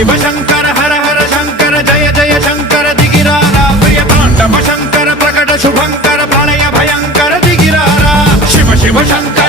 शिव शंकर हर हर शंकर जय जय शंकर दिगिरारा प्रिय तांडव शंकर प्रकट शुभंकर प्रलय भयंकर दिगिरारा शिव शिव शंकर